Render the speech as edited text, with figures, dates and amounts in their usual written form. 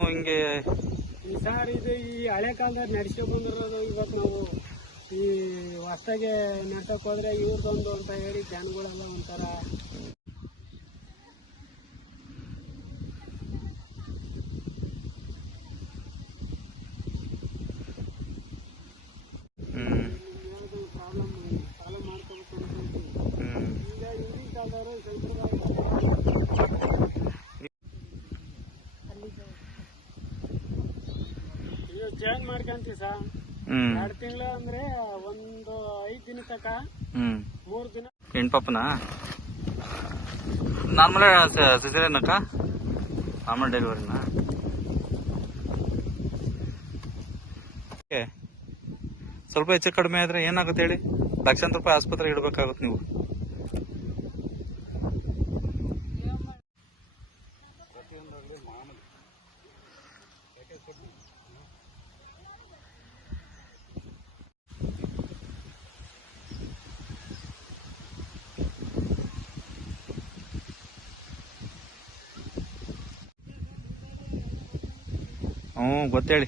ಹಿಂಗೆ ಸರ್ ಇದು ಈ ಹಳೆ ಕಾಲದಲ್ಲಿ ನಡೆಸ್ಕೊಂಡು ಬಂದಿರೋದು. ಇವತ್ತು ನಾವು ಈ ಹೊಸದಾಗೆ ನಡ್ಸಕ್ ಹೋದ್ರೆ ಇವ್ರದೊಂದು ಅಂತ ಹೇಳಿ ಜನಗಳೆಲ್ಲ ಒಂಥರ ಪ್ರಾಬ್ಲಮ್ ಮಾಡ್ಕೋಬೇಕು. ಈಗ ಹಿಂದಿನ ಕಾಲದವರು ಇದು ಚೇಂಜ್ ಮಾಡ್ಕೊಂತೀವಿ ಸರ್. 2 ತಿಂಗಳು ಅಂದ್ರೆ ಒಂದು 5 ದಿನ ತಕ 3 ದಿನ ಹೆಣ್ಪಾಪನ ನಾರ್ಮಲ್ ಸಿಸೇರಿಯನ್ ಅಕ್ಕ, ನಾರ್ಮಲ್ ಡೆಲಿವರಿನಾ? ಸ್ವಲ್ಪ ಹೆಚ್ಚು ಕಡಿಮೆ ಆದ್ರೆ ಏನಾಗುತ್ತೆ ಹೇಳಿ? ಲಕ್ಷಾಂತರ ರೂಪಾಯಿ ಆಸ್ಪತ್ರೆಗೆ ಇಡಬೇಕಾಗುತ್ತೆ ನೀವು. ಗೊತ್ತೇಳಿ.